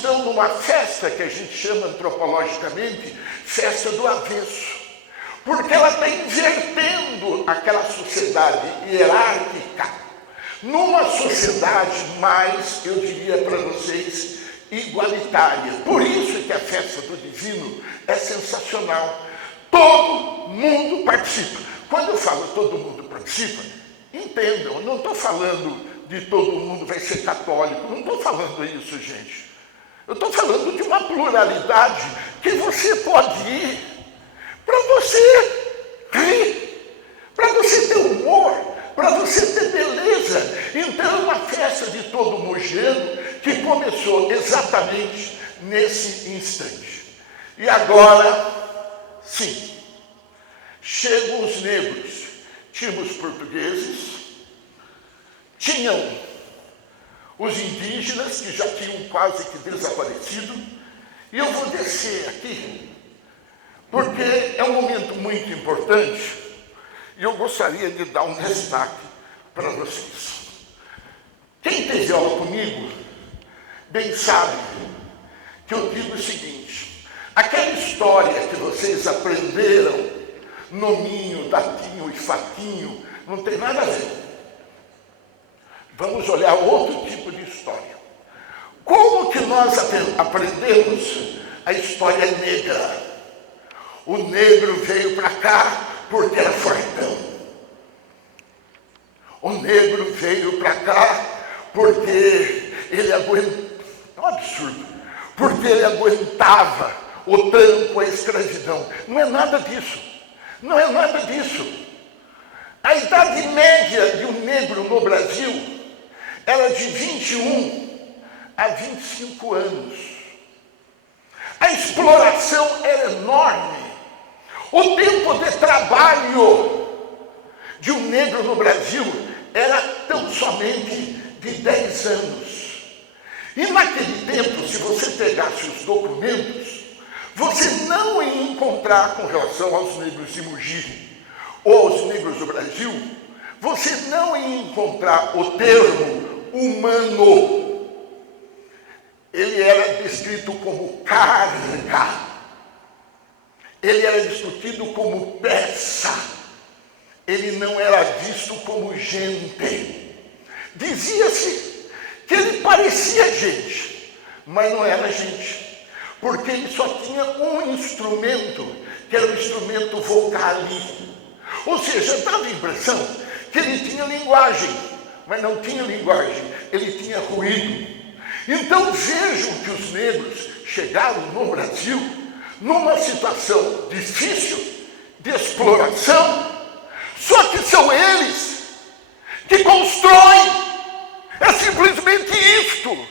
estão numa festa que a gente chama antropologicamente festa do avesso, porque ela está invertendo aquela sociedade hierárquica numa sociedade mais, eu diria para vocês, igualitária. Por isso que a festa do divino é sensacional. Todo mundo participa. Quando eu falo todo mundo participa, entendam, eu não estou falando de todo mundo vai ser católico, não estou falando isso, gente. Eu estou falando de uma pluralidade que você pode ir para você rir, para você ter humor, para você ter beleza. Então é uma festa de todo mojano que começou exatamente nesse instante. E agora, sim, chegam os negros. Tínhamos os portugueses, tinham os indígenas, que já tinham quase que desaparecido, e eu vou descer aqui, porque é um momento muito importante, e eu gostaria de dar um destaque para vocês. Quem teve aula comigo, bem sabe que eu digo o seguinte: aquela história que vocês aprenderam, nominho, datinho e fatinho, não tem nada a ver. Vamos olhar outro tipo de história. Como que nós aprendemos a história negra? O negro veio para cá porque era fortão. O negro veio para cá porque ele aguentava, é um absurdo, porque ele aguentava o tranco, a escravidão. Não é nada disso. Não é nada disso. A idade média de um negro no Brasil era de 21 a 25 anos. A exploração era enorme. O tempo de trabalho de um negro no Brasil era tão somente de 10 anos. E naquele tempo, se você pegasse os documentos, você não ia encontrar, com relação aos negros de Mogi ou aos negros do Brasil, você não ia encontrar o termo humano. Ele era descrito como carga. Ele era discutido como peça. Ele não era visto como gente. Dizia-se que ele parecia gente, mas não era gente, porque ele só tinha um instrumento, que era o instrumento vocálico. Ou seja, dava a impressão que ele tinha linguagem, mas não tinha linguagem, ele tinha ruído. Então vejam que os negros chegaram no Brasil numa situação difícil, de exploração, só que são eles que constroem. É simplesmente isto.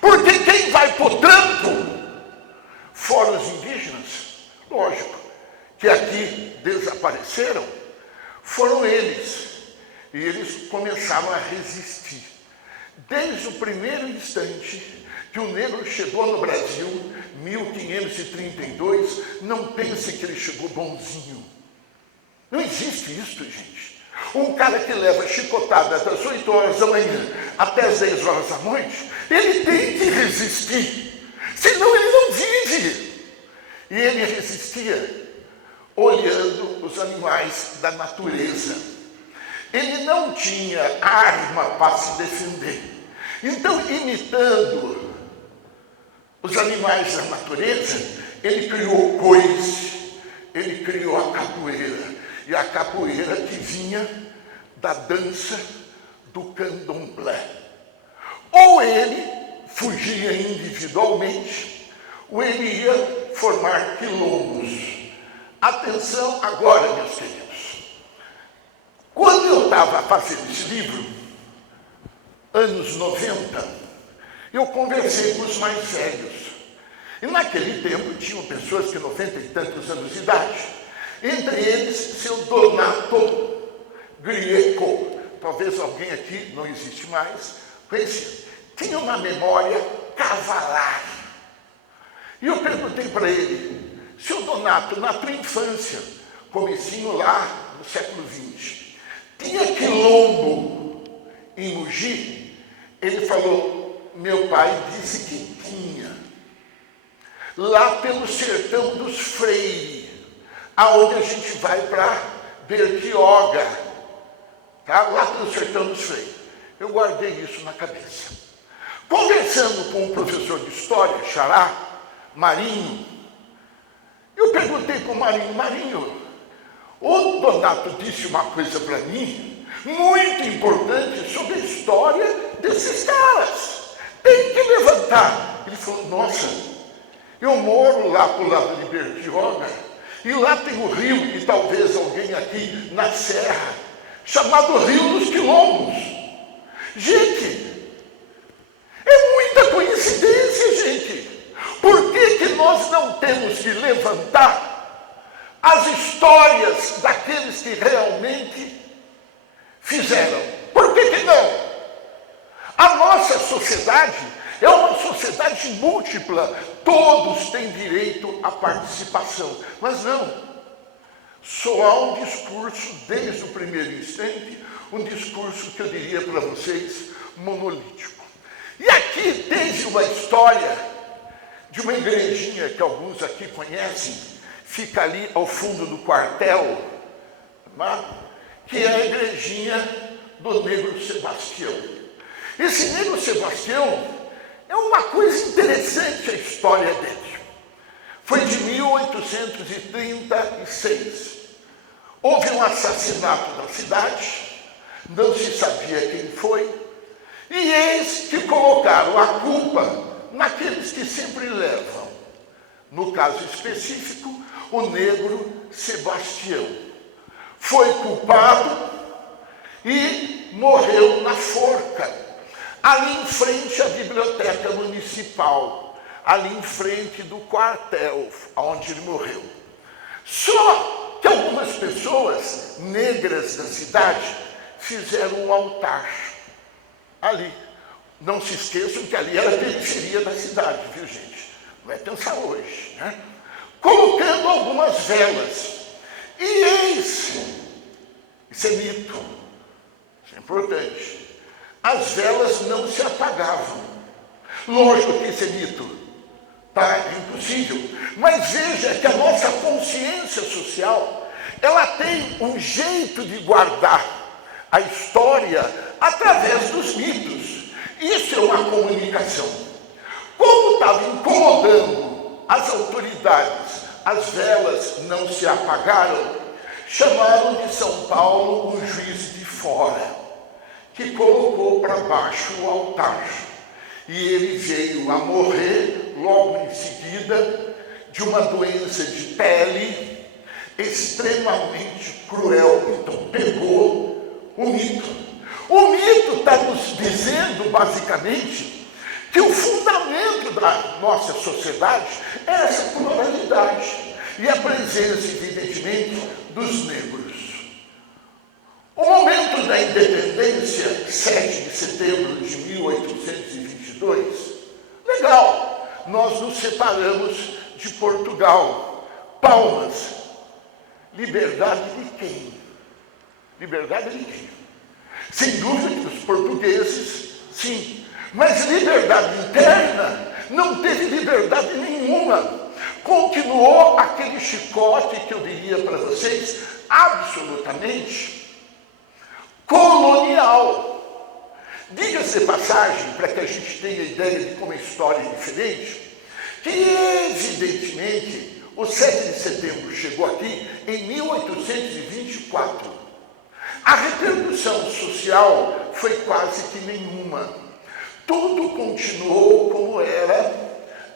Porque quem vai para o trampo, fora os indígenas, lógico, que aqui desapareceram, foram eles. E eles começaram a resistir. Desde o primeiro instante que o negro chegou no Brasil, 1532, não pense que ele chegou bonzinho. Não existe isso, gente. Um cara que leva chicotada das 8 horas da manhã até as 10 horas da noite, ele tem que resistir, senão ele não vive. E ele resistia olhando os animais da natureza. Ele não tinha arma para se defender. Então, imitando os animais da natureza, ele criou o coice, ele criou a capoeira. E a capoeira que vinha da dança do candomblé. Ou ele fugia individualmente, ou ele ia formar quilombos. Atenção agora, meus queridos. Quando eu estava fazendo esse livro, anos 90, eu conversei com os mais velhos. E naquele tempo tinham pessoas que 90 e tantos anos de idade. Entre eles, seu Donato Grieco, talvez alguém aqui, não existe mais, conhecia. Tinha uma memória cavalar. E eu perguntei para ele: seu Donato, na tua infância, comecinho lá no século XX, tinha quilombo em Mogi? Ele falou: meu pai disse que tinha. lá pelo sertão dos Freire, aonde a gente vai para Bertioga, tá? Lá pelo sertão dos Freire. Eu guardei isso na cabeça. Conversando com um professor de história, Xará, Marinho, eu perguntei para o Marinho, o Donato disse uma coisa para mim, muito importante, sobre a história desses caras. Tem que levantar. Ele falou, nossa, eu moro lá para o lado de Bertioga, e lá tem o rio, e talvez alguém aqui na serra, chamado Rio dos Quilombos. Gente, é muita coincidência, gente. Por que nós não temos que levantar as histórias daqueles que realmente fizeram? Por que não? A nossa sociedade é uma sociedade múltipla. Todos têm direito à participação. Mas não. Só há um discurso, desde o primeiro instante, um discurso que eu diria para vocês, monolítico. E aqui teve uma história de uma igrejinha que alguns aqui conhecem, fica ali ao fundo do quartel, que é a igrejinha do Negro Sebastião. Esse Negro Sebastião é uma coisa interessante, a história dele. Foi de 1836. Houve um assassinato na cidade, não se sabia quem foi, e eis que colocaram a culpa naqueles que sempre levam. No caso específico, o Negro Sebastião. Foi culpado e morreu na forca, ali em frente à biblioteca municipal, ali em frente do quartel onde ele morreu. Só que algumas pessoas negras da cidade fizeram um altar ali. Não se esqueçam que ali era a periferia da cidade, viu, gente? Não é pensar hoje, né? Colocando algumas velas. E eis, isso é mito, isso é importante, as velas não se apagavam. Lógico que isso é mito, tá? É impossível. Mas veja que a nossa consciência social, ela tem um jeito de guardar a história através dos mitos. Isso é uma comunicação. Como estava incomodando as autoridades, as velas não se apagaram, chamaram de São Paulo um juiz de fora, que colocou para baixo o altar. E ele veio a morrer logo em seguida de uma doença de pele extremamente cruel. Então pegou o mito. O mito está nos dizendo, basicamente, que o fundamento da nossa sociedade é essa pluralidade e a presença, evidentemente, dos negros. O momento da independência, 7 de setembro de 1822, legal, nós nos separamos de Portugal. Palmas. Liberdade de quem? Liberdade de quem? Sem dúvida que os portugueses, sim. Mas liberdade interna não teve liberdade nenhuma. Continuou aquele chicote que eu diria para vocês, absolutamente colonial. Diga-se de passagem, para que a gente tenha ideia de como a história é diferente, que evidentemente o 7 de setembro chegou aqui em 1824. A repercussão social foi quase que nenhuma. Tudo continuou como era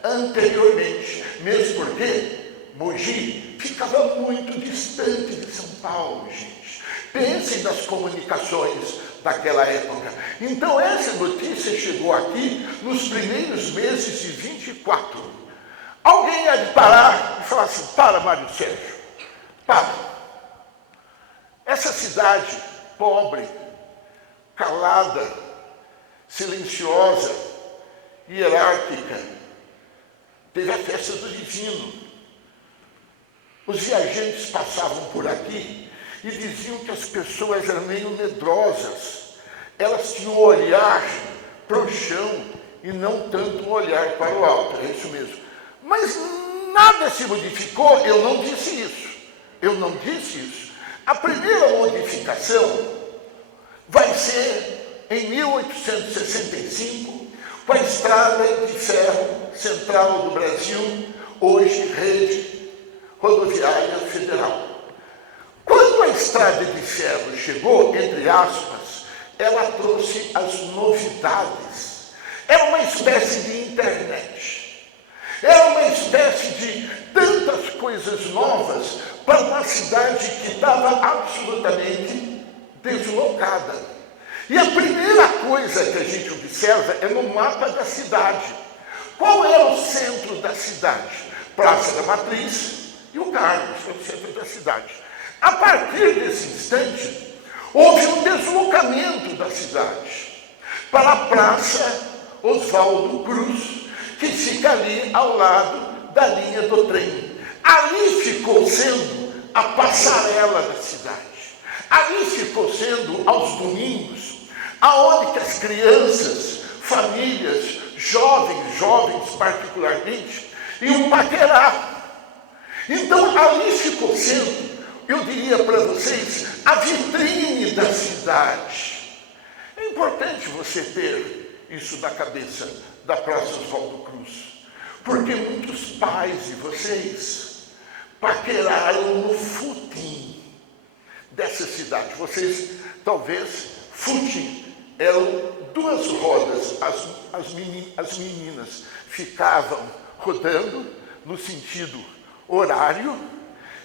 anteriormente, mesmo porque Mogi ficava muito distante de São Paulo, gente. Pensem nas comunicações daquela época. Então essa notícia chegou aqui nos primeiros meses de 24. Alguém há de parar e falar assim, para, Mário Sérgio, para. Essa cidade pobre, calada, silenciosa, hierárquica, teve a festa do divino. Os viajantes passavam por aqui e diziam que as pessoas eram meio medrosas. Elas tinham um olhar para o chão e não tanto um olhar para o alto. É isso mesmo. Mas nada se modificou, eu não disse isso. Eu não disse isso. A primeira modificação vai ser em 1865, com a Estrada de Ferro Central do Brasil, hoje Rede Rodoviária Federal. Quando a Estrada de Ferro chegou, entre aspas, ela trouxe as novidades. Era uma espécie de internet. Era uma espécie de tantas coisas novas para uma cidade que estava absolutamente deslocada. E a primeira coisa que a gente observa é no mapa da cidade. Qual era o centro da cidade? Praça da Matriz e o Carlos, que é o centro da cidade. A partir desse instante, houve um deslocamento da cidade para a Praça Oswaldo Cruz, que fica ali ao lado da linha do trem. Ali ficou sendo a passarela da cidade. Ali ficou sendo, aos domingos, aonde que as crianças, famílias, jovens particularmente, iam paquerar. Então, ali ficou sendo, eu diria para vocês, a vitrine da cidade. É importante você ter isso na cabeça da Praça Oswaldo Cruz, porque muitos pais de vocês paqueraram no footing dessa cidade. Vocês, talvez, footing eram duas rodas, as meninas ficavam rodando no sentido horário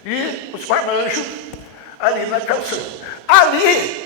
e os marmanjos ali na calçada. Ali